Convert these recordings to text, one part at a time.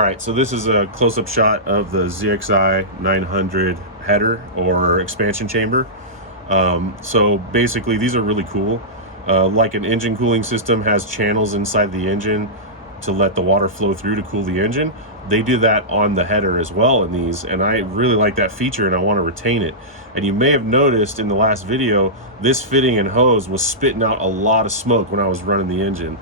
All right, so this is a close-up shot of the ZXI 900 header or expansion chamber. So basically these are really cool. Like an engine cooling system has channels inside the engine to let the water flow through to cool the engine. They do that on the header as well in these, and I really like that feature and I want to retain it. And you may have noticed in the last video, this fitting and hose was spitting out a lot of smoke when I was running the engine.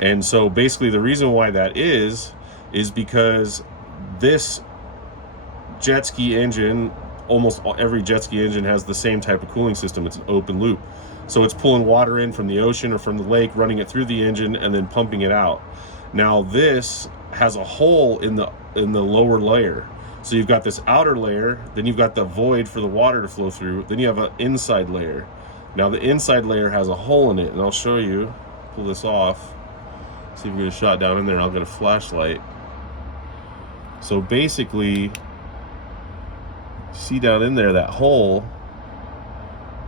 And so basically the reason why that is because this jet ski engine, almost every jet ski engine has the same type of cooling system. It's an open loop. So it's pulling water in from the ocean or from the lake, running it through the engine and then pumping it out. Now this has a hole in the lower layer. So you've got this outer layer, then you've got the void for the water to flow through, then you have an inside layer. Now the inside layer has a hole in it, and I'll show you, pull this off. See if we get a shot down in there. I'll get a flashlight. So basically, see down in there, that hole,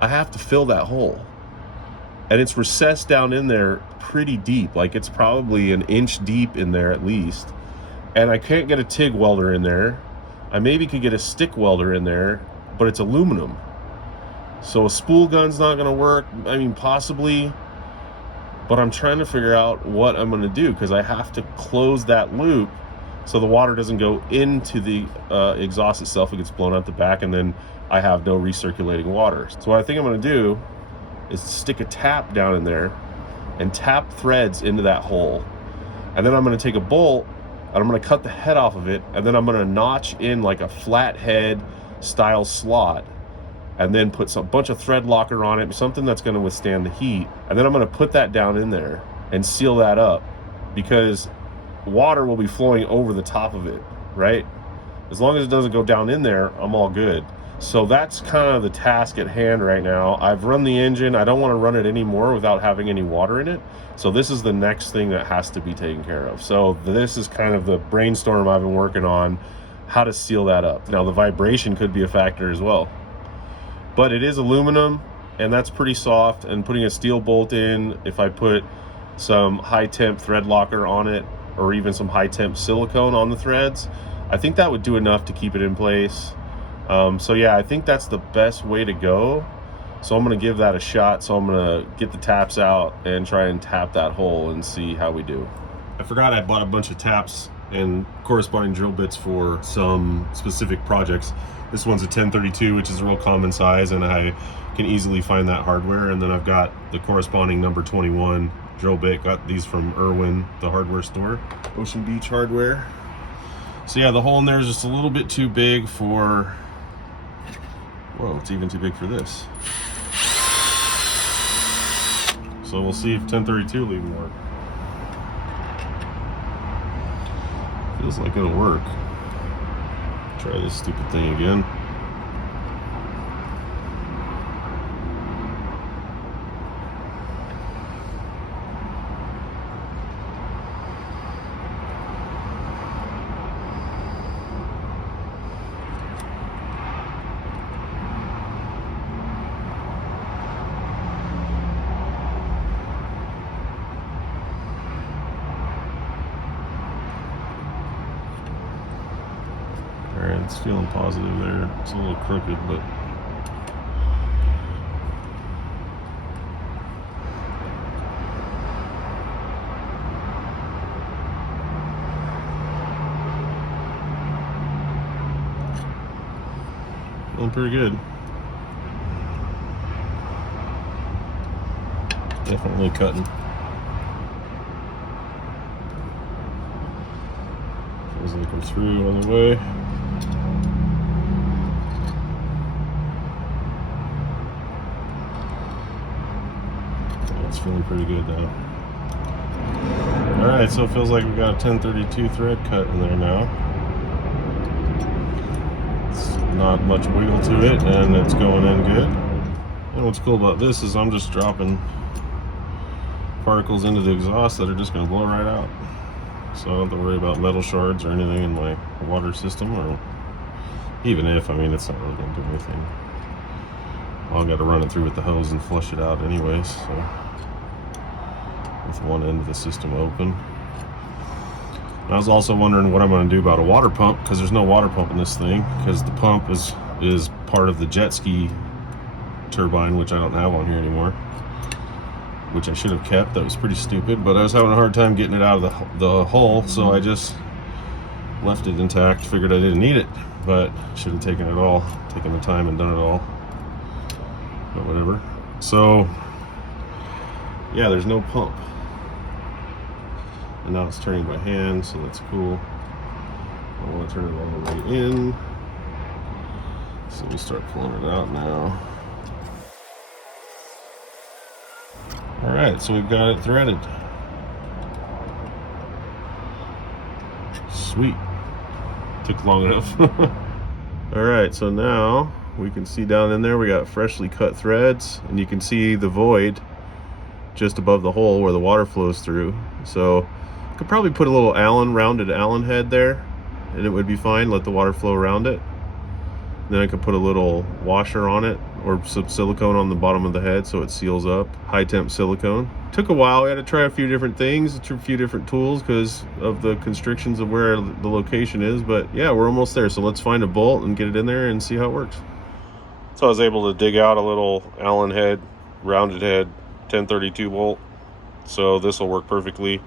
I have to fill that hole. And it's recessed down in there pretty deep. Like it's probably an inch deep in there at least. And I can't get a TIG welder in there. I maybe could get a stick welder in there, but it's aluminum. So a spool gun's not gonna work. I mean, possibly. But I'm trying to figure out what I'm going to do, because I have to close that loop so the water doesn't go into the exhaust itself. It gets blown out the back, and then I have no recirculating water. So what I think I'm going to do is stick a tap down in there and tap threads into that hole. And then I'm going to take a bolt and I'm going to cut the head off of it, and then I'm going to notch in like a flathead style slot, and then put a bunch of thread locker on it, something that's going to withstand the heat. And then I'm going to put that down in there and seal that up, because water will be flowing over the top of it, right? As long as it doesn't go down in there, I'm all good. So that's kind of the task at hand right now. I've run the engine. I don't want to run it anymore without having any water in it. So this is the next thing that has to be taken care of. So this is kind of the brainstorm I've been working on, how to seal that up. Now the vibration could be a factor as well. But it is aluminum, and that's pretty soft, and putting a steel bolt in, if I put some high temp thread locker on it, or even some high temp silicone on the threads, I think that would do enough to keep it in place. So yeah, I think that's the best way to go. So I'm going to give that a shot. So I'm going to get the taps out and try and tap that hole and see how we do. I forgot I bought a bunch of taps and corresponding drill bits for some specific projects. This one's a 1032, which is a real common size, and I can easily find that hardware. And then I've got the corresponding number 21 drill bit. Got these from Irwin, the hardware store, Ocean Beach Hardware. So yeah, the hole in there is just a little bit too big for, whoa, it's even too big for this. So we'll see if 1032 will even work. Feels like it'll work. Try this stupid thing again. Alright, it's feeling positive there. It's a little crooked, but feeling pretty good. Definitely cutting. Feels like I'm through on the way. It's feeling pretty good now. Alright, so it feels like we've got a 1032 thread cut in there now. It's not much wiggle to it, and it's going in good. And what's cool about this is I'm just dropping particles into the exhaust that are just going to blow right out. So I don't have to worry about metal shards or anything in my water system, or even if, I mean, it's not really going to do anything. I've got to run it through with the hose and flush it out anyways, so with one end of the system open. I was also wondering what I'm going to do about a water pump, because there's no water pump in this thing, because the pump is part of the jet ski turbine, which I don't have on here anymore, which I should have kept. That was pretty stupid, but I was having a hard time getting it out of the hull, so I just left it intact. Figured I didn't need it, but should have taken the time and done it all, but whatever. So yeah, there's no pump. And now it's turning by hand, so that's cool. I want to turn it all the way in. So we start pulling it out now. Alright, so we've got it threaded. Sweet. Took long enough. Alright, so now we can see down in there we got freshly cut threads, and you can see the void just above the hole where the water flows through. So could probably put a little rounded Allen head there, and it would be fine. Let the water flow around it. Then I could put a little washer on it, or some silicone on the bottom of the head so it seals up. High temp silicone. Took a while. We had to try a few different things, a few different tools because of the constrictions of where the location is. But yeah, we're almost there. So let's find a bolt and get it in there and see how it works. So I was able to dig out a little Allen head, rounded head, 1032 bolt. So this will work perfectly.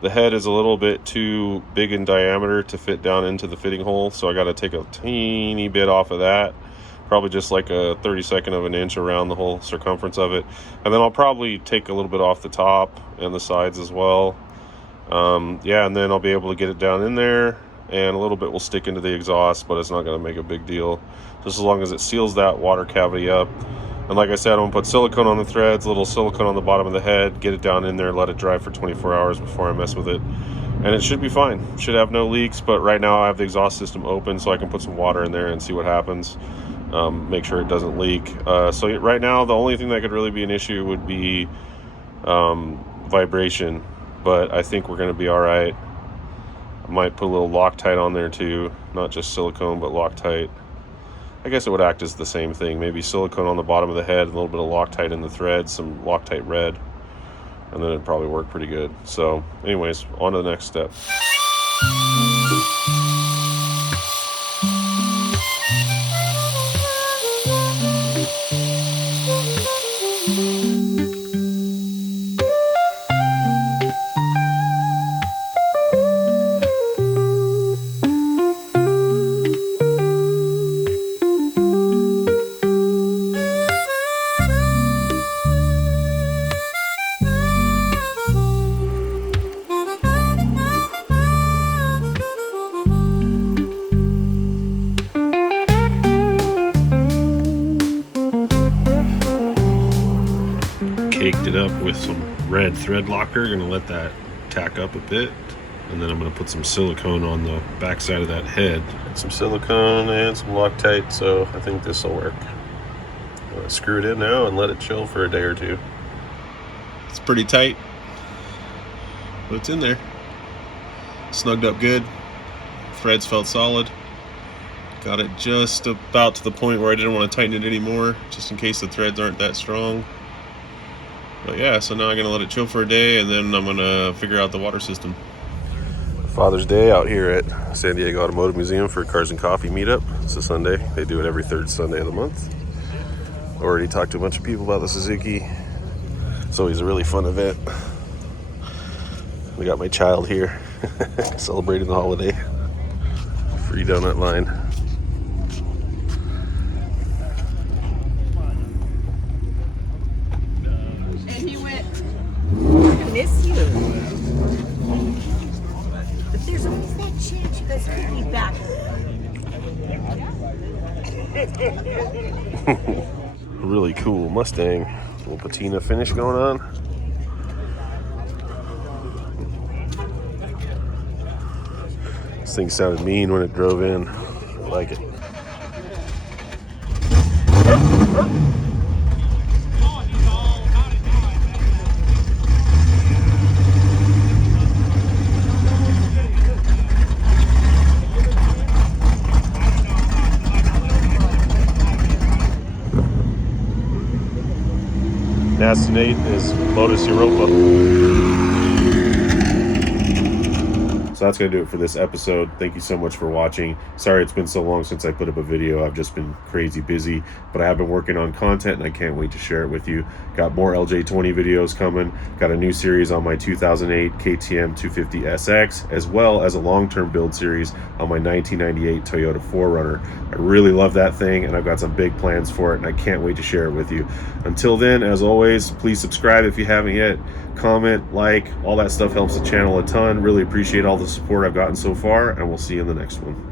The head is a little bit too big in diameter to fit down into the fitting hole, so I got to take a teeny bit off of that, probably just like a 32nd of an inch around the whole circumference of it. And then I'll probably take a little bit off the top and the sides as well. Yeah, and then I'll be able to get it down in there, and a little bit will stick into the exhaust, but it's not going to make a big deal, just as long as it seals that water cavity up. And like I said, I'm going to put silicone on the threads, a little silicone on the bottom of the head, get it down in there, let it dry for 24 hours before I mess with it. And it should be fine. Should have no leaks, but right now I have the exhaust system open so I can put some water in there and see what happens. Make sure it doesn't leak. So right now, the only thing that could really be an issue would be vibration, but I think we're going to be all right. I might put a little Loctite on there too, not just silicone, but Loctite. I guess it would act as the same thing. Maybe silicone on the bottom of the head, a little bit of Loctite in the thread, some Loctite red, and then it'd probably work pretty good. So anyways, on to the next step. Caked it up with some red thread locker. Gonna let that tack up a bit, and then I'm gonna put some silicone on the back side of that head. Some silicone and some Loctite, so I think this will work. I'm gonna screw it in now and let it chill for a day or two. It's pretty tight, but it's in there. Snugged up good. Threads felt solid. Got it just about to the point where I didn't want to tighten it anymore, just in case the threads aren't that strong. But yeah, so now I'm gonna let it chill for a day, and then I'm gonna figure out the water system. Father's Day out here at San Diego Automotive Museum for Cars and Coffee meetup. It's a Sunday. They do it every third Sunday of the month. Already talked to a bunch of people about the Suzuki. It's always a really fun event. We got my child here celebrating the holiday. Free donut line. Miss you. But there's always that chance you guys could be back. Really cool Mustang. Little patina finish going on. This thing sounded mean when it drove in. I like it. Nasty Nate is Lotus Europa. So that's going to do it for this episode. Thank you so much for watching. Sorry it's been so long since I put up a video. I've just been crazy busy, but I have been working on content and I can't wait to share it with you. Got more LJ20 videos coming. Got a new series on my 2008 KTM 250SX, as well as a long-term build series on my 1998 Toyota 4Runner. I really love that thing and I've got some big plans for it and I can't wait to share it with you. Until then, as always, please subscribe if you haven't yet. Comment, like, all that stuff helps the channel a ton. Really appreciate all the support I've gotten so far, and we'll see you in the next one.